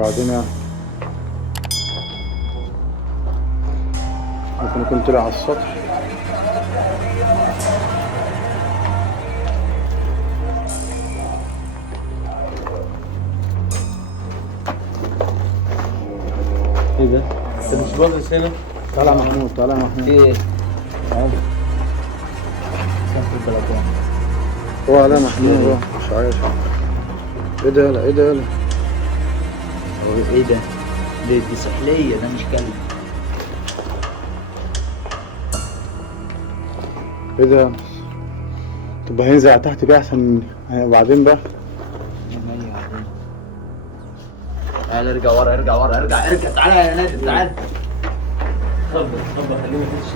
وبعدين يعني ممكن يكون طلع على السطح. ايه ده؟ انت مش باصص هنا؟ طالع محمود، طالع محمود. ايه؟ عادي. كان في البلكونة. هو على محمود، هو مش عايش. ايه ده؟ لا ايه ده؟ لا هو ايه ده؟ دي سحلية، ده مش كلب. ايه ده؟ طب هينزل على تحت بقى احسن بعدين بقى. تعال ارجع ورا، ارجع ورا، ارجع تعالى يا نادر، تعالى. خبر خليني اخش.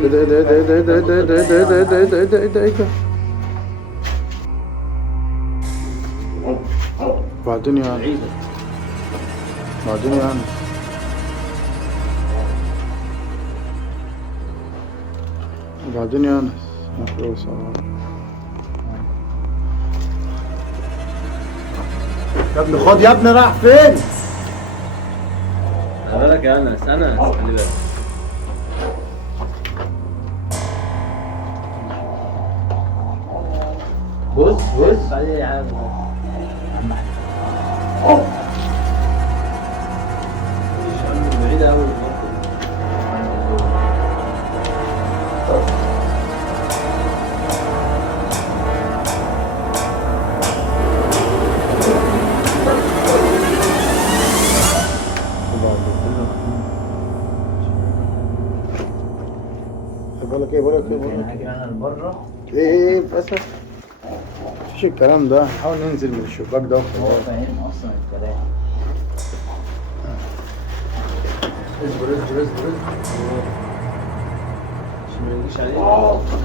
ايه ده؟ ايه ده؟ ايه ده؟ ايه ده؟ ايه ده؟ ايه ده؟ ايه ده؟ ايه ده؟ ايه ده؟ ايه ده؟ ايه ده؟ بعدين يعني بعدين يعني بعدين يعني مفروس. يا ابني خد يا ابني، راح فين؟ خلي بالك يا انس، خلي بالك. بص عليه يا عم. بعيدة أوي المنطقة. بقول لك ايه بقول لك ايه بقول لك هاجي انا لبره. ايه بس مفيش الكلام ده. نحاول ننزل من الشباك ده هو فاهم اصلا الكلام. اصبر عشان ما يجيش عليك. اقفل.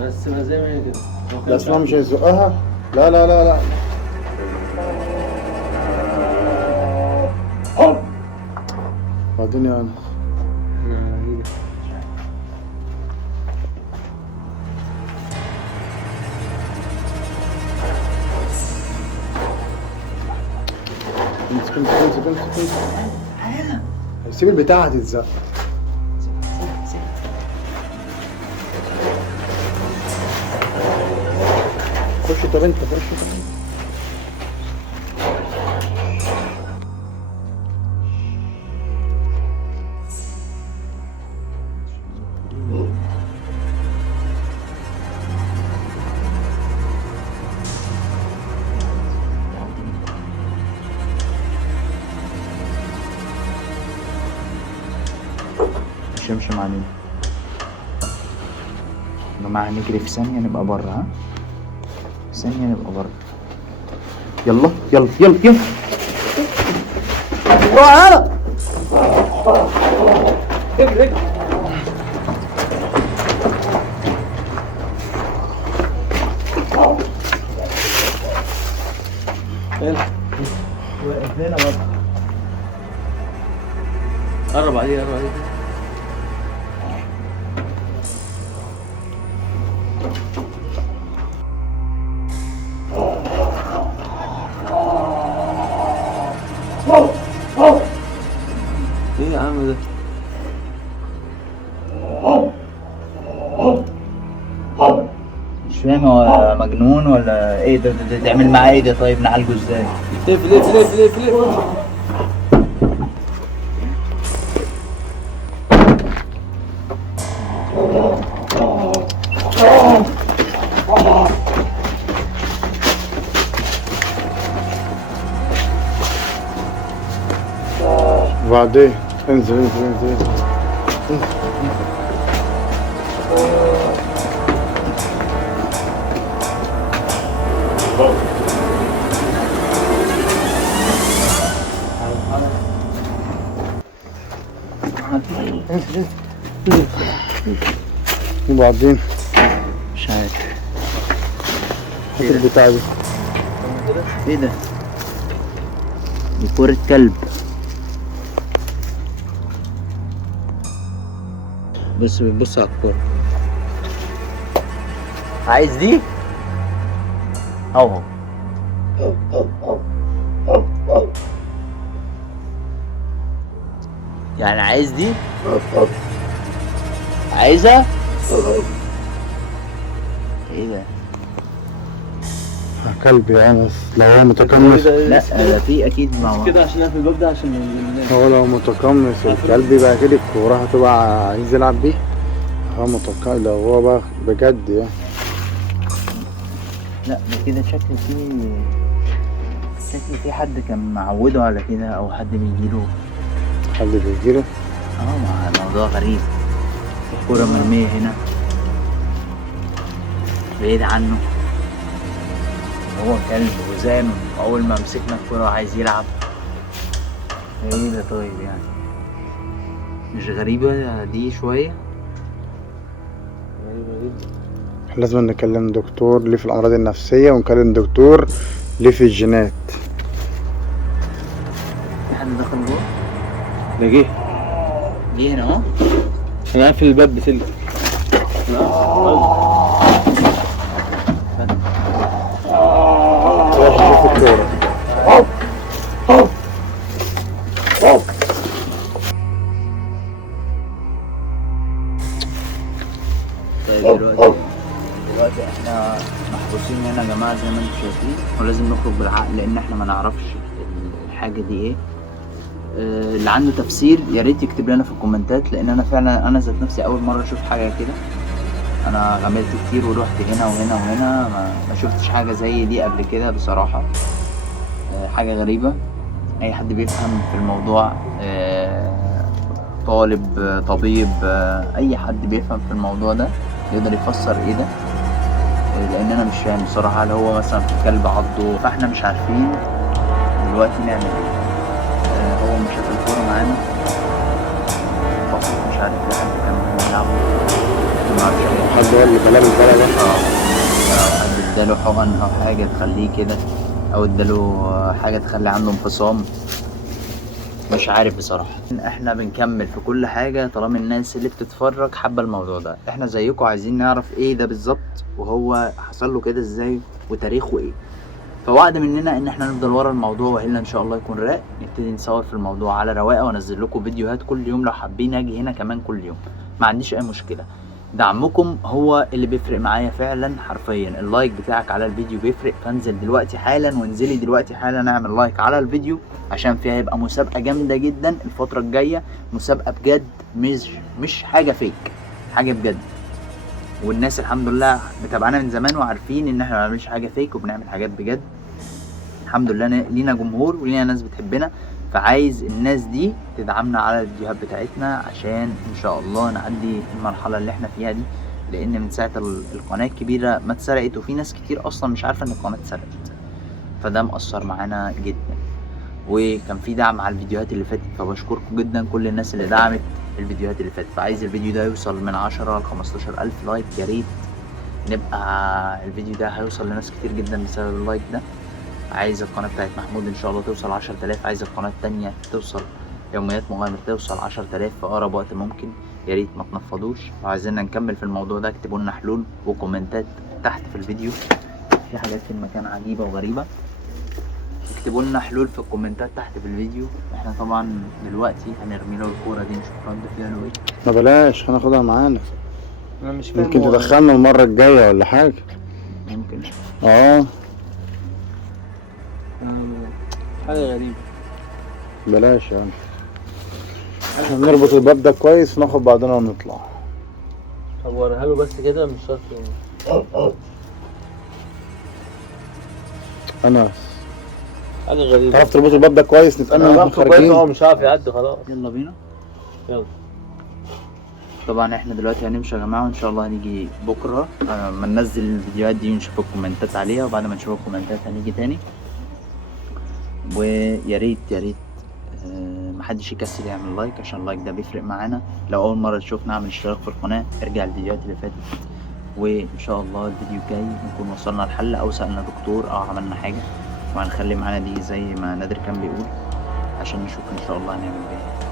بس ما زي ما هي كده. لا اسمها مش هيزقها. لا بعدين يعني امسك. سيب البتاعة هتتزق. خش طب انت مش همشي مع مين؟ يا جماعة هنجري في ثانية نبقى بره، ها؟ في ثانية نبقى بره. يلا تعالى. اجري. واقف هنا برضه. قرب عليه. ايه يا عم ده؟ مش فاهم هو مجنون ولا ايه ده تعمل معاه ايه ده؟ طيب نعالجه ازاي؟ اقفل. وبعدين انزل. وبعدين مش عارف هات البتاع دي. ايه ده؟ دي كورة كلب. بص بيبص على الكورة. عايز دي؟ اهو. يعني عايز دي؟ عايزها؟ ايه ده؟ كلب يعني، بس لو هو متقمص. لا ده في اكيد ما كده عشان اقفل الباب ده عشان الناس. هو لو متقمص الكلب يبقى كده الكورة هتبقى عايز يلعب بيه. هو متقمص لو هو بقى بجد يعني. لا ده كده شكل في حد كان معوده على كده او حد بيجيله. حد بيجيله. مع الموضوع غريب. الكورة مرمية هنا بعيد عنه. هو كلب وزان، واول ما مسكنا الكورة عايز يلعب. ايه ده طيب يعني؟ مش غريبة دي شوية؟ غريبة جدا. لازم نكلم دكتور ليه في الأمراض النفسية، ونكلم دكتور ليه في الجينات. في حد دخل جوه؟ ده جه هنا اهو. انا قافل الباب بسلك. روح شوف الكورة. طيب دلوقتي احنا محبوسين هنا يا جماعة زي ما انتم شايفين، ولازم نخرج بالعقل لان احنا ما نعرفش الحاجة دي ايه. اللي عنده تفسير يا ريت يكتب لنا في الكومنتات، لان انا فعلا انا ذات نفسي اول مرة اشوف حاجة كده. انا غملت كتير ورحت هنا وهنا وهنا، ما شفتش حاجة زي دي قبل كده بصراحة. حاجة غريبة. اي حد بيفهم في الموضوع، طالب، طبيب، اي حد بيفهم في الموضوع ده يقدر يفسر ايه ده، لان انا مش فاهم بصراحة. هل هو مثلا في كلب عضه؟ فاحنا مش عارفين دلوقتي نعمل ايه. هو مش شاف الكورة معانا فقط، مش عارف في حد كان بيلعب، ما اعرفش اي حد هو اللي كلام البلد ده. حد اداله حقن او حاجة تخليه كده، او اداله حاجة تخلي عنده انفصام. مش عارف بصراحة. احنا بنكمل في كل حاجة طالما الناس اللي بتتفرج حابة الموضوع ده. احنا زيكم عايزين نعرف ايه ده بالظبط، وهو حصل له كده ازاي، وتاريخه ايه. فوعد مننا ان احنا نفضل ورا الموضوع، والا ان شاء الله يكون راق نبتدي نصور في الموضوع على رواقه، وانزل لكم فيديوهات كل يوم. لو حابين اجي هنا كمان كل يوم ما عنديش اي مشكلة. دعمكم هو اللي بيفرق معايا فعلا حرفيا. اللايك بتاعك على الفيديو بيفرق. فانزل دلوقتي حالا، وانزلي دلوقتي حالا اعمل لايك على الفيديو، عشان فيها هيبقى مسابقة جامدة جدا الفترة الجاية. مسابقة بجد، مش حاجة فيك، حاجة بجد. والناس الحمد لله متابعانا من زمان وعارفين ان احنا ما بنعملش حاجة فيك وبنعمل حاجات بجد. الحمد لله لينا جمهور ولينا ناس بتحبنا. فعايز الناس دي تدعمنا على الفيديوهات بتاعتنا، عشان ان شاء الله نعدي المرحلة اللي احنا فيها دي. لان من ساعة القناة الكبيرة ما اتسرقت، وفي ناس كتير اصلا مش عارفة ان القناة اتسرقت، فده مأثر معانا جدا. وكان في دعم على الفيديوهات اللي فاتت، فبشكركم جدا كل الناس اللي دعمت الفيديوهات اللي فاتت. فعايز الفيديو ده يوصل من 10 ل 15 ألف لايك يا ريت. نبقى الفيديو ده هيوصل لناس كتير جدا بسبب اللايك ده. عايز القناة بتاعت محمود ان شاء الله توصل 10,000. عايز القناة التانية توصل يوميات مغامر توصل 10,000 في اقرب وقت ممكن. يا ريت ما تنفضوش. لو عايزيننا نكمل في الموضوع ده اكتبوا لنا حلول وكومنتات تحت في الفيديو. في حاجات في المكان عجيبة وغريبة، اكتبوا لنا حلول في الكومنتات تحت في الفيديو. احنا طبعا دلوقتي هنرمي له الكورة دي نشوف رد فعله ايه. ما بلاش هناخدها معانا، انا مش فاهم. ممكن تدخلنا المرة الجاية ولا حاجة. ممكن. حاجة غريبة. بلاش يعني. احنا نربط الباب ده كويس وناخد بعضنا ونطلع. طب وريها له بس كده، مش شرط انا حاجة غريبة. تعرف تربط الباب ده كويس، نتأمن واحنا كويس. هو خارجين. مش عارف يعدي خلاص. يلا بينا. يلا. طبعا احنا دلوقتي هنمشي يا جماعه، وان شاء الله هنيجي بكره ما ننزل الفيديوهات دي ونشوف الكومنتات عليها. وبعد ما نشوف الكومنتات هنيجي تاني. ويا ريت يا ريت محدش يكسل يعمل لايك، عشان اللايك ده بيفرق معانا. لو اول مره تشوفنا اعمل اشتراك في القناه، ارجع الفيديوهات اللي فاتت. وان شاء الله الفيديو الجاي نكون وصلنا لحل، او سالنا دكتور، او عملنا حاجه. وهنخلي معانا دي زي ما نادر كان بيقول، عشان نشوف ان شاء الله هنعمل بيها.